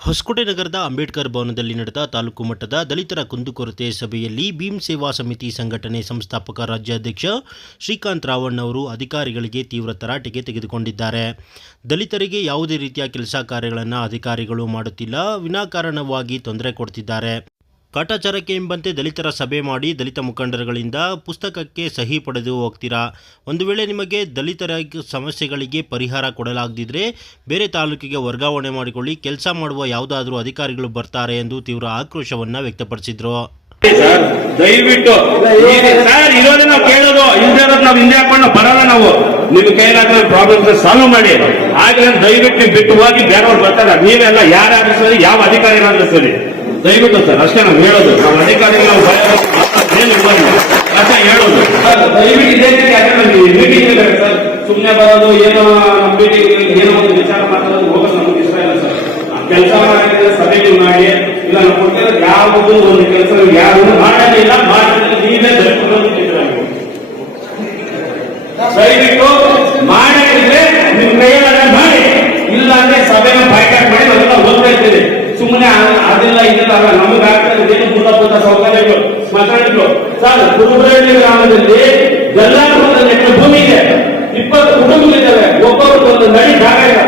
ಹೊಸಕೋಟೆ ನಗರದ ಅಂಬೇಡ್ಕರ್ ಭವನದಲ್ಲಿ ನಡೆದ ತಾಲೂಕು ಮಟ್ಟದ ದಲಿತರ ಕುಂದುಕೊರತೆ ಸಭೆಯಲ್ಲಿ ಭೀಮ್ ಸೇವಾ ಸಮಿತಿ ಸಂಘಟನೆ ಸಂಸ್ಥಾಪಕ ರಾಜ್ಯಾಧ್ಯಕ್ಷ ಶ್ರೀಕಾಂತ್ ರಾವಣ್ಣ ಅವರು ಅಧಿಕಾರಿಗಳಿಗೆ ತೀವ್ರ ತರಾಟೆಗೆ ತೆಗೆದುಕೊಂಡಿದ್ದಾರೆ. ದಲಿತರಿಗೆ ಯಾವುದೇ ರೀತಿಯ ಕೆಲಸ ಕಾರ್ಯಗಳನ್ನು ಅಧಿಕಾರಿಗಳು ಮಾಡುತ್ತಿಲ್ಲ. ವಿನಾಕಾರಣವಾಗಿ ತೊಂದರೆ ಕೊಡ್ತಿದ್ದಾರೆ. ಕಾಟಾಚಾರಕ್ಕೆ ಎಂಬಂತೆ ದಲಿತರ ಸಭೆ ಮಾಡಿ ದಲಿತ ಮುಖಂಡರುಗಳಿಂದ ಪುಸ್ತಕಕ್ಕೆ ಸಹಿ ಪಡೆದು ಹೋಗ್ತೀರಾ? ಒಂದು ವೇಳೆ ನಿಮಗೆ ದಲಿತರ ಸಮಸ್ಯೆಗಳಿಗೆ ಪರಿಹಾರ ಕೊಡಲಾಗದಿದ್ದರೆ ಬೇರೆ ತಾಲೂಕಿಗೆ ವರ್ಗಾವಣೆ ಮಾಡಿಕೊಳ್ಳಿ, ಕೆಲಸ ಮಾಡುವ ಯಾವುದಾದರೂ ಅಧಿಕಾರಿಗಳು ಬರ್ತಾರೆ ಎಂದು ತೀವ್ರ ಆಕ್ರೋಶವನ್ನು ವ್ಯಕ್ತಪಡಿಸಿದರು. ದಯವಿಟ್ಟು ಬರಲ್ಲ ನಾವು. ನಿಮ್ಗೆ ಕೈಲಾದ್ರೆ ಪ್ರಾಬ್ಲಮ್ ಸಾಲ್ವ್ ಮಾಡಿ. ಆಗ್ಲೇ ದಯವಿಟ್ಟು ನೀವು ಬಿಟ್ಟು ಹೋಗಿ ಬೇರೆಯವ್ರು ಬರ್ತಾರೆ. ನೀವೆಲ್ಲ ಯಾರು ಯಾವ ಅಧಿಕಾರಿ ಸರಿ. ದಯವಿಟ್ಟು ಸರ್, ಅಷ್ಟೇ ನಾವು ಹೇಳೋದು. ನಾವು ಅಧಿಕಾರಿಗಳು. ಅಷ್ಟೇ ಹೇಳೋದು. ಸರ್, ದಯವಿಟ್ಟು ಇದೇ ರೀತಿ ಮೀಟಿಂಗ್ ಮೀಟಿಂಗ್ ಸರ್ ಸುಮ್ಮನೆ ಬರೋದು, ಏನೋ ನಮ್ಮ ಮೀಟಿಂಗ್ ಏನೋ ಒಂದು ವಿಚಾರ ಮಾತಾಡೋದು ಹೋಗೋದು ನಮ್ಗೆ ಇಷ್ಟ ಇಲ್ಲ ಸರ್. ಕೆಲಸ ಮಾಡಿದ್ರೆ ಸಭೆಗೆ ಮಾಡಿ, ಇಲ್ಲ ನಾವು ಕೊಟ್ಟಿರೋದು ಯಾವುದು ಒಂದು ಕೆಲಸ ಯಾರು ಮಾಡೋದಿಲ್ಲ ಮಾಡಿದ್ರೆ ನೀವೇ ದಯವಿಟ್ಟು ಮಾಡಿದ್ರೆ ನಿಮ್ ಕೈಯಲ್ಲ ಮಾಡಿ. ಇಲ್ಲ ಅಂದ್ರೆ ಸಭೆನ ಬಾಯ್ಕಾಟ್ ಮಾಡಿ ನಾವೆಲ್ಲ ಹೋಗ್ತಾ ಇರ್ತೀವಿ. ಸುಮ್ಮನೆ ಅದಿಲ್ಲ ಇದಿಲ್ಲ ಅಲ್ಲ ನಮಗೆ ಆಗ್ತಾ ಇದ್ದೇನೆ ಮೂಲಭೂತ ಸೌಕರ್ಯಗಳು ಸರ್ ಕುರುಬರಳ್ಳಿ ಗ್ರಾಮದಲ್ಲಿ ನೆಟ್ಟ ಭೂಮಿ ಇದೆ. ಇಪ್ಪತ್ತು ಕುಟುಂಬಗಳಿದ್ದಾವೆ. ಒಬ್ಬೊಬ್ರಿಗೆ ಒಂದು ನಡಿ ಜಾಗ ಇಲ್ಲ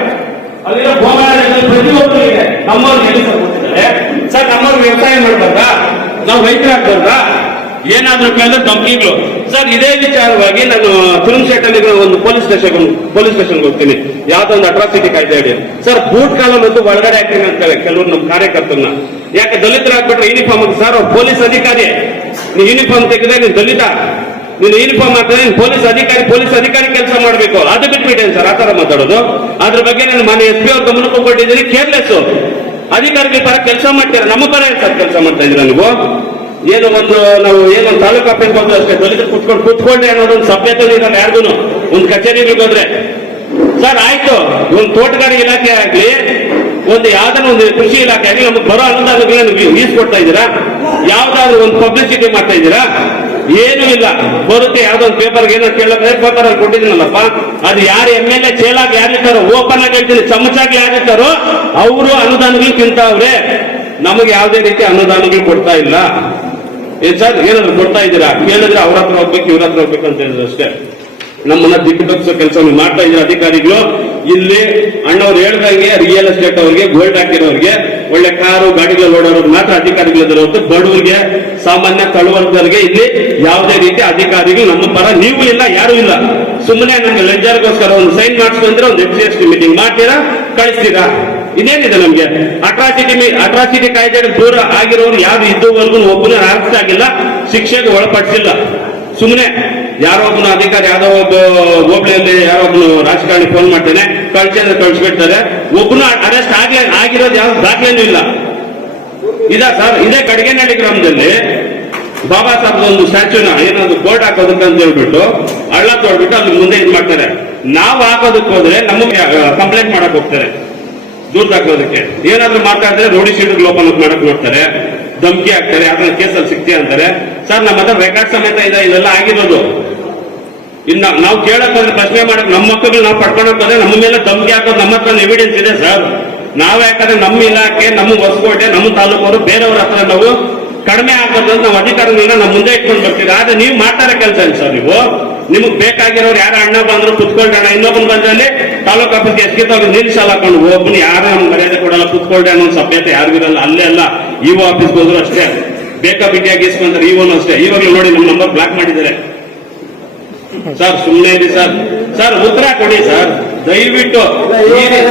ಅಲ್ಲಿರೋ ಗೋಮಾಳದಲ್ಲಿ ಪ್ರತಿಯೊಬ್ಬರು ಇದೆ. ನಮ್ಮವ್ರಿಗೆ ಎಲ್ಲಿ ಸರ್, ನಮ್ಮವ್ರು ವ್ಯವಸಾಯ ಮಾಡ್ಬೇಕಾ ನಾವು ರೈತರಾಗ್ಬಾರ್ದಾ? ಏನಾದ್ರೂ ಕೇಳಿದ್ರೆ ಧಮಕಿಗಳು. ಸರ್, ಇದೇ ವಿಚಾರವಾಗಿ ನಾನು ತಿರುಮಶೆಟ್ಟಲ್ಲಿ ಒಂದು ಪೊಲೀಸ್ ಸ್ಟೇಷನ್, ಪೊಲೀಸ್ ಸ್ಟೇಷನ್ಗೆ ಹೋಗ್ತೀನಿ. ಯಾವ್ದೋ ಒಂದು ಅಟ್ರಾಸಿಟಿ ಕಾಯ್ದೆ ಇಡಿ ಸರ್, ಬೂಟ್ ಕಾಲ ಮತ್ತು ಒಳಗಡೆ ಆಗ್ತೀನಿ ಅಂತಾರೆ ಕೆಲವರು ನಮ್ಮ ಕಾರ್ಯಕರ್ತನ ಯಾಕೆ ದಲಿತರ ಹಾಕ್ಬಿಟ್ರೆ ಯೂನಿಫಾರ್ಮ್ ಸರ್ ಪೊಲೀಸ್ ಅಧಿಕಾರಿ. ನೀನು ಯೂನಿಫಾರ್ಮ್ ತೆಗೆದ್ರೆ ನೀನು ದಲಿತ. ನೀನು ಯೂನಿಫಾರ್ಮ್ ಹಾಕಿದ್ರೆ ನೀನು ಪೊಲೀಸ್ ಅಧಿಕಾರಿ ಪೊಲೀಸ್ ಅಧಿಕಾರಿ ಕೆಲಸ ಮಾಡಬೇಕು. ಅದು ಬಿಟ್ಬಿಟ್ಟೇನು ಸರ್ ಆತರ ಮಾತಾಡೋದು. ಅದ್ರ ಬಗ್ಗೆ ನಾನು ಮನೆ ಎಸ್ ಪಿ ಅವ್ರ ಗಮನಕ್ಕೂ ಕೊಟ್ಟಿದ್ದೀನಿ ಕೇರ್ಲೆಸ್ ಅಧಿಕಾರಿಗಳ ಪರ ಕೆಲಸ ಮಾಡ್ತೀರಾ? ನಮ್ಮ ಪರ ಸರ್ ಕೆಲಸ ಮಾಡ್ತಾ ಇದ್ದೀರಾ ನೀವು? ಏನು ಒಂದು ನಾವು ಏನು ಒಂದು ತಾಲೂಕು ಆಫೀಸ್ ಬಂದು ಅಷ್ಟೇ ದಲಿತರು ಕುತ್ಕೊಂಡು ಕುತ್ಕೊಂಡೆ ಅನ್ನೋದು ಒಂದು ಸಭ್ಯತೆ ಇರಲ್ಲ ಯಾರಿಗೂ ಒಂದು ಕಚೇರಿಗೆ ಹೋದ್ರೆ. ಸರ್, ಆಯ್ತು. ಒಂದು ತೋಟಗಾರಿಕೆ ಇಲಾಖೆ ಆಗ್ಲಿ, ಒಂದು ಯಾವ್ದಾರ ಒಂದು ಕೃಷಿ ಇಲಾಖೆ ಆಗಲಿ ನಮಗೆ ಬರೋ ಅನುದಾನಗಳನ್ನ ನೀವು ಈಸ್ಕೊಡ್ತಾ ಇದ್ದೀರಾ? ಯಾವ್ದಾದ್ರು ಒಂದು ಪಬ್ಲಿಸಿಟಿ ಮಾಡ್ತಾ ಇದ್ದೀರಾ? ಏನೂ ಇಲ್ಲ. ಬರುತ್ತೆ ಯಾವ್ದೋ ಒಂದು ಪೇಪರ್ಗೆ ಏನೋ ಕೇಳಕ್ಕೆ ಪೇಪರ್ ಅಲ್ಲಿ ಕೊಟ್ಟಿದ್ದೀನಲ್ಲಪ್ಪ. ಅದು ಯಾರು ಎಂ ಎಲ್ ಎ ಚೇಲಾಗಿ ಯಾರಿರ್ತಾರೋ ಓಪನ್ ಆಗಿ ಹೇಳ್ತೀನಿ, ಚಮಚಾಗಿ ಯಾರಿರ್ತಾರೋ, ಅವರು ಅನುದಾನಗಳು ತಿಂತಾವ್ರೆ ನಮಗೆ ಯಾವುದೇ ರೀತಿ ಅನುದಾನಗಳು ಕೊಡ್ತಾ ಇಲ್ಲ. ಏನ್ ಸರ್ ಏನಾದ್ರು ಕೊಡ್ತಾ ಇದ್ದೀರಾ? ಕೇಳಿದ್ರೆ ಅವ್ರ ಹತ್ರ ಹೋಗ್ಬೇಕು, ಇವ್ರ ಹತ್ರ ಹೋಗ್ಬೇಕು ಅಂತ ಹೇಳಿದ್ರು ಅಷ್ಟೇ. ನಮ್ಮನ್ನ ದಿಕ್ಕು ಬಗ್ಸೋ ಕೆಲಸ ಮಾಡ್ತಾ ಇದ್ರ ಅಧಿಕಾರಿಗಳು? ಇಲ್ಲಿ ಅಣ್ಣವ್ರು ಹೇಳ್ದಂಗೆ ರಿಯಲ್ ಎಸ್ಟೇಟ್ ಅವ್ರಿಗೆ ಗೋಲ್ಡ್ ಹಾಕಿರೋರಿಗೆ, ಒಳ್ಳೆ ಕಾರು, ಗಾಡಿಗಳು ಓಡೋರಿಗೆ ಮಾತ್ರ ಅಧಿಕಾರಿಗಳು ಬಡವರಿಗೆ, ಸಾಮಾನ್ಯ ತಳುವರ್ಗರಿಗೆ ಇಲ್ಲಿ ಯಾವುದೇ ರೀತಿ ಅಧಿಕಾರಿಗಳು ನಮ್ಮ ಪರ ನೀವು ಇಲ್ಲ, ಯಾರು ಇಲ್ಲ. ಸುಮ್ಮನೆ ನಮ್ಗೆ ಲೆಜರ್ಗೋಸ್ಕರ ಒಂದು ಸೈನ್ ಮಾಡಿಸ್ಕೊಂಡ್ರೆ ಒಂದು F C S T meeting ಮಾಡ್ತೀರಾ? ಕಳಿಸ್ತೀರಾ? ಇದೇನಿದೆ ನಮ್ಗೆ? ಅಟ್ರಾಸಿಟಿ ಅಟ್ರಾಸಿಟಿ ಕಾಯ್ದೆ ದೂರ ಆಗಿರೋರು ಯಾರು ಇದ್ದವರೆಗೂ ಒಬ್ಬನ ಆಗಿಲ್ಲ, ಶಿಕ್ಷೆಗೆ ಒಳಪಡಿಸಿಲ್ಲ. ಸುಮ್ಮನೆ ಯಾರೋ ಒಬ್ಬನ ಅಧಿಕಾರಿ ಯಾವ್ದೋ ಒಬ್ಬ ಹೋಬಳಿಯಲ್ಲಿ ಯಾರೋ ಒಬ್ಬನು ರಾಜಕಾರಣಿ ಫೋನ್ ಮಾಡ್ತಾನೆ ಕಳ್ಸಿದ್ರೆ ಕಳ್ಸಿಬಿಡ್ತಾರೆ. ಒಬ್ಬನು ಅರೆಸ್ಟ್ ಆಗಿ ಆಗಿರೋದು ಯಾವ ದಾಖಲೆನೂ ಇಲ್ಲ. ಇದ ಸರ್, ಇದೇ ಕಡಿಗೆನಹಳ್ಳಿ ಗ್ರಾಮದಲ್ಲಿ ಬಾಬಾ ಸಾಹೇಬ್ ಒಂದು ಸ್ಟ್ಯಾಚ್ಯೂನ ಏನಾದ್ರು ಬೋರ್ಡ್ ಹಾಕೋದಕ್ಕೆ ಅಂತ ಹೇಳ್ಬಿಟ್ಟು ಹಳ್ಳ ತೋಡ್ಬಿಟ್ಟು ಅಲ್ಲಿ ಮುಂದೆ ಇದ್ ಮಾಡ್ತಾರೆ. ನಾವು ಹಾಕೋದಕ್ಕೆ ಹೋದ್ರೆ ನಮಗೆ ಕಂಪ್ಲೇಂಟ್ ಮಾಡಕ್ ಹೋಗ್ತಾರೆ. ದೂರ ಹಾಕೋದಕ್ಕೆ. ಏನಾದ್ರೂ ಮಾಡ್ತಾ ಇದ್ರೆ ರೋಡಿ ಶೀಟ್ ಓಪನ್ ಮಾಡಕ್ ನೋಡ್ತಾರೆ. ಧಮಕಿ ಹಾಕ್ತಾರೆ ಅದನ್ನ ಕೇಸಲ್ಲಿ ಸಿಕ್ತಿ ಅಂತಾರೆ. ಸರ್, ನಮ್ಮ ಹತ್ರ ರೆಕಾರ್ಡ್ ಸಮೇತ ಇದೆ, ಇದೆಲ್ಲ ಆಗಿರೋದು. ಇನ್ನ ನಾವು ಕೇಳಕ್ ಹೋದ್ರೆ ಪ್ರಶ್ನೆ ಮಾಡಕ್ ನಮ್ಮ ಮಕ್ಕಳು ನಾವು ಪಡ್ಕೊಳಕ್ ಹೋದ್ರೆ ನಮ್ಮ ಮೇಲೆ ಧಮಕಿ ಹಾಕೋದು ನಮ್ಮ ಹತ್ರ ಎವಿಡೆನ್ಸ್ ಇದೆ, ಸರ್. ನಾವ್ ಯಾಕಂದ್ರೆ ನಮ್ಮ ಇಲಾಖೆ, ನಮ್ಮ ಹೊಸಕೋಟೆ, ನಮ್ಮ ತಾಲೂಕವರು ಬೇರೆಯವ್ರ ಹತ್ರ ನಾವು ಕಡಿಮೆ ಆಗ್ಬಾರ್ದು ನಾವು ಅಧಿಕಾರಿಗಳನ್ನ ನಮ್ಮ ಮುಂದೆ ಇಟ್ಕೊಂಡು ಬರ್ತೀವಿ. ಆದ್ರೆ ನೀವು ಮಾಡ್ತಾರೆ ಕೆಲಸ ಸರ್ ನೀವು. ನಿಮಗ್ ಬೇಕಾಗಿರೋರು ಯಾರ ಅಣ್ಣ ಬಂದ್ರು ಕುತ್ಕೊಳ್ಳೋಣ ಇನ್ನೊಬ್ಬನ್ ಬಂದಲ್ಲಿ ತಾಲೂಕು ಆಫೀಸ್ಗೆ ಎಸ್ಕಿತ್ತವ್ರು ನಿಲ್ಸಲ್ಲ ಹಾಕೊಂಡು ಒಬ್ಬನು ಯಾರು ನಮ್ಗೆ ಮರ್ಯಾದೆ ಕೊಡಲ್ಲ ಕುತ್ಕೊಳ್ಳಿ ಅನ್ನೋ ಸಭ್ಯತೆ ಯಾರಿಗಿರಲ್ಲ ಅಲ್ಲೇ ಅಲ್ಲ, ಇಒ ಆಫೀಸ್ಗೆ ಹೋದ್ರು ಅಷ್ಟೇ. ಬೇಕಾ ಬಿಟ್ಟಿಯಾಗಿ ಇಸ್ಕೊಂತಾರೆ ಇವನು ಅಷ್ಟೇ. ಇವಾಗಲೂ ನೋಡಿ ನಮ್ಮ ನಂಬರ್ ಬ್ಲಾಕ್ ಮಾಡಿದ್ದಾರೆ. ಸರ್ ಸುಮ್ಮನೆ ಇರಿ ಸರ್. ಸರ್, ಉತ್ತರ ಕೊಡಿ ಸರ್. ದಯವಿಟ್ಟು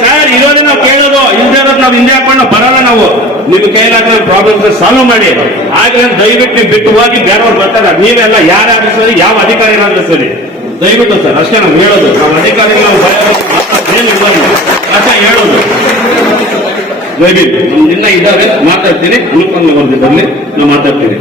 ಸರ್ ಇರೋದೇ ನಾವು ಕೇಳೋದು ಹಿಂದೆ ಇರೋದು ನಾವು ಹಿಂದೆ ಹಾಕೊಂಡು ಬರಲ್ಲ ನಾವು. ನಿಮ್ ಕೈಲಾಗ ಪ್ರಾಬ್ಲಮ್ಸ್ ಸಾಲ್ವ್ ಮಾಡಿ. ಆದ್ರೆ ದಯವಿಟ್ಟು ನೀವು ಬಿಟ್ಟು ಹೋಗಿ ಬೇರೆಯವ್ರು ಬರ್ತಾರೆ. ನೀವೆಲ್ಲ ಯಾರು ಸರಿ ಯಾವ ಅಧಿಕಾರಿ ಸರಿ ದಯವಿಟ್ಟು ಸರ್ ಅಷ್ಟೇ ನಾವು ಹೇಳೋದು. ನಾವು ಅಧಿಕಾರಿಗಳು. ಅಷ್ಟೇ ಹೇಳೋದು. ದಯವಿಟ್ಟು ನಮ್ಮ ನಿನ್ನ ಇದ್ದಾವೆ ಮಾತಾಡ್ತೀನಿ. ಅನುಕೂಲ ಬಂದಿದ್ದಲ್ಲಿ ನಾವು ಮಾತಾಡ್ತೀನಿ.